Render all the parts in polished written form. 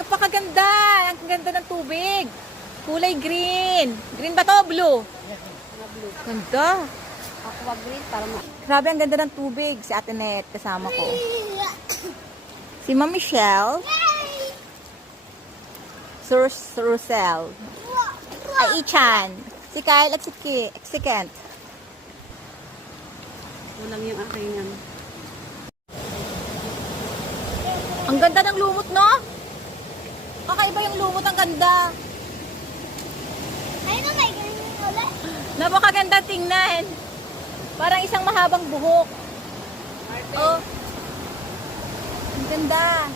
napakaganda. Ang ganda ng tubig. Kulay green. Green ba to? Blue? Blue. Ganda. Aqua green para mo. Grabe, ang ganda ng tubig. Si Ate Net, kasama ko. Si Ma'am Michelle. Sir Russell. Ay, Ichan. Si Kyle at si Kent. Ulam yung aking ano. Ang ganda ng lumot, no? Kakaiba yung lumot, ang ganda. Ay, no, may ganyan ulit. Napakaganda tingnan. Parang isang mahabang buhok. Oh. Ang ganda.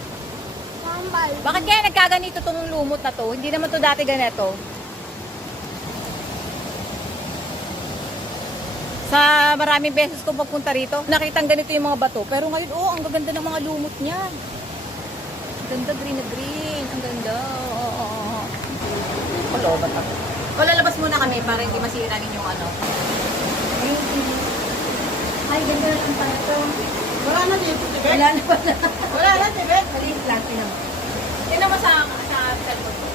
Tambal. Bakit kaya nagkaganito tong lumot na to? Hindi naman to dati ganito. Sa maraming beses ko pagpunta rito, nakitang ganito yung mga bato. Pero ngayon, oh, ang gaganda ng mga lumot niya. Ang ganda, green na green. Ang ganda. Oo. Palobat ako. O, lalabas muna kami para hindi masira yung ano. Ay, ganda lang pala ito. Wala na dito, Tibet. Wala na pala. Wala na, Tibet. Maliit lang, tinan mo. Tinan mo sa cellphone ko.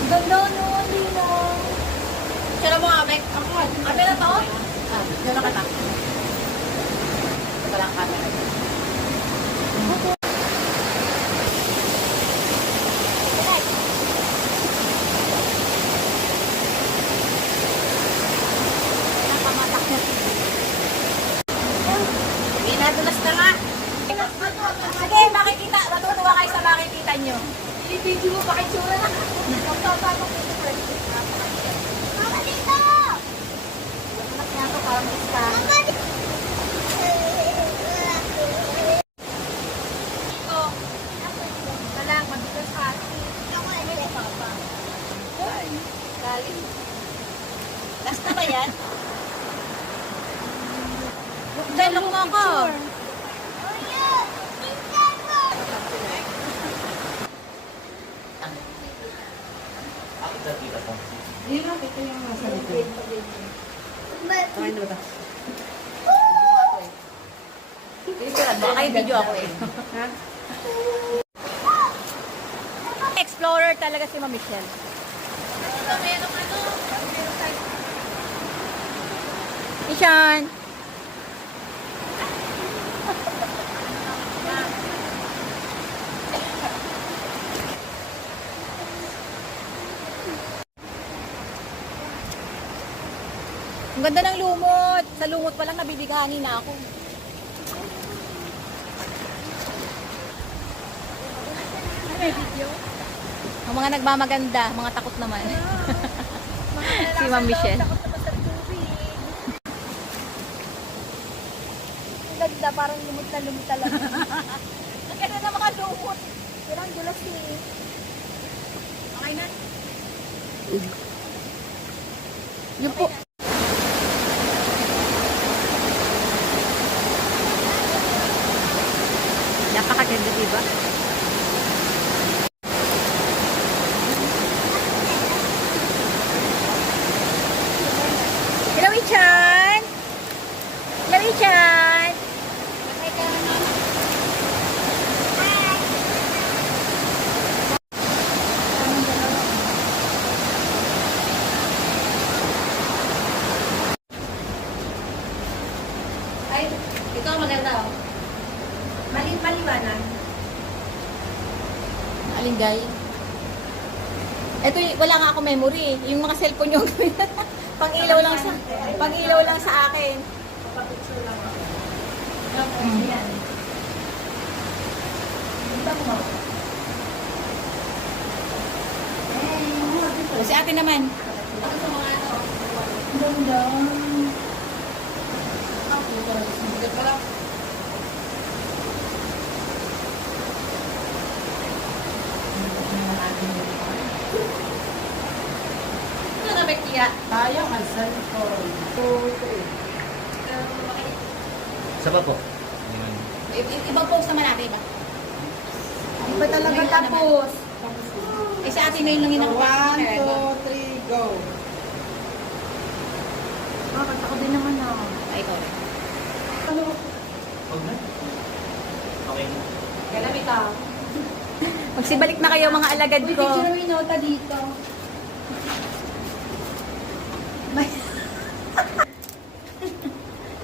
Ang ganda, no? Lino. Tira mo, Abek. Abe na to? Diyan na ka na. Ito lang camera. Nakamatak na. Inadulas na nga. Sige, makikita. Matutuwa kayo sa makikita nyo. I-video mo, pakitsura na. Magpapapag ko ito first. Mama, dito! Anak niya ako parang isa. Mama, dito! Ito. Wala, mabigas ka. Ako, ito. Papa. Ay, galing. Last na ba yan? Dalong mo ako. Hindi na, ito yung nasa likod. Ay, ano ba? Dito lang, baka kayo video ako eh. Ha? Explorer talaga si Ma'am Michelle. Ito, merong ano. Ishan. Ang ganda ng lumot. Sa lumot pa lang nabibigani na ako. Ang mga nagmamaganda, mga takot naman. Si Ma'am Michelle. Ang ganda, parang lumot na lumot talaga. Ang ganda ng mga lumot. Pero ang dulas eh. Okay na. Yun po. Napakaganda, diba? Hello, Ichan! Hello, Ichan! Ay, ito maganda oh. Maliwanag. Alingay. Ito, wala nga ako memory. Yung mga cellphone yung pang-ilaw lang sa akin. Si ate naman. Ito na ba kaya? Tayo, ang cellphone. Isa pa po. Ibang post naman natin, iba. Di ba talaga tapos? Eh, si ate ngayon lang yung nakuha. 1, 2, 3, go. Kanta ko din naman ah. Ay, ikaw rin. Ano? Huwag na. Okay na. Kailan ikaw? Magsibalik na kayo mga alagad Uy, ko. picture mo yung nota dito.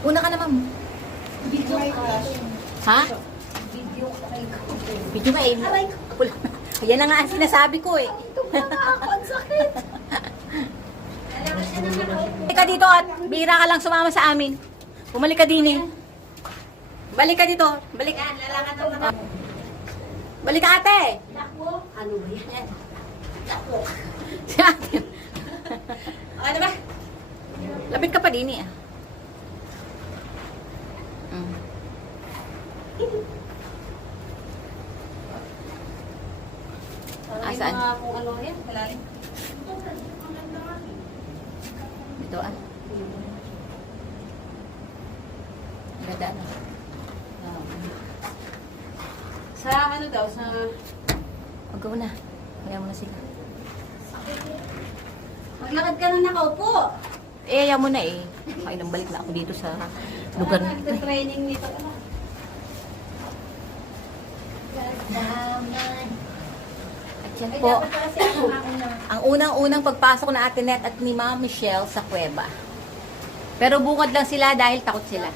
Una ka na, ma'am. Video crush. Ha? Video crush. Video ka eh. Aray ko. Yan na nga ang sinasabi ko eh. Ito pa nga ako. Ang sakit. Balik ka dito at bira ka lang sumama sa amin. Bumalik ka din eh. Balik ka dito. Balik. Balik ka ate. Ano ba yan? Si ate. Ano ba? Lapit ka pa din eh. Mm. Asaan? Kung ano yan, malalim. Dito ah. Ganda no? Sa ano daw, sa... Huwag ka muna. Kaya mo na sila. Maglakad ka na nakaupo. Eh, ayaw mo na eh. Ay, nang balik na ako dito sa lugar na. Nagka-training nito. At yan po, ang unang-unang pagpasok na Ate Net at ni Ma'am Michelle sa kuweba. Pero bungad lang sila dahil takot sila.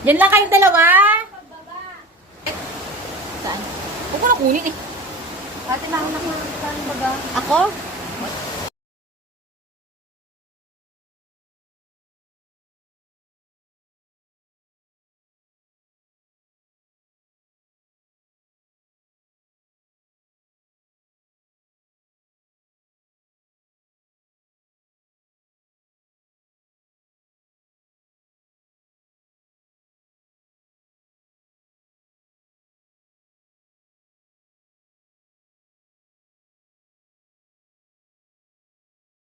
Yan lang kayong dalawa? Saan? Huwag ko na kunin eh. Ate, naman ako ng baga. Ako?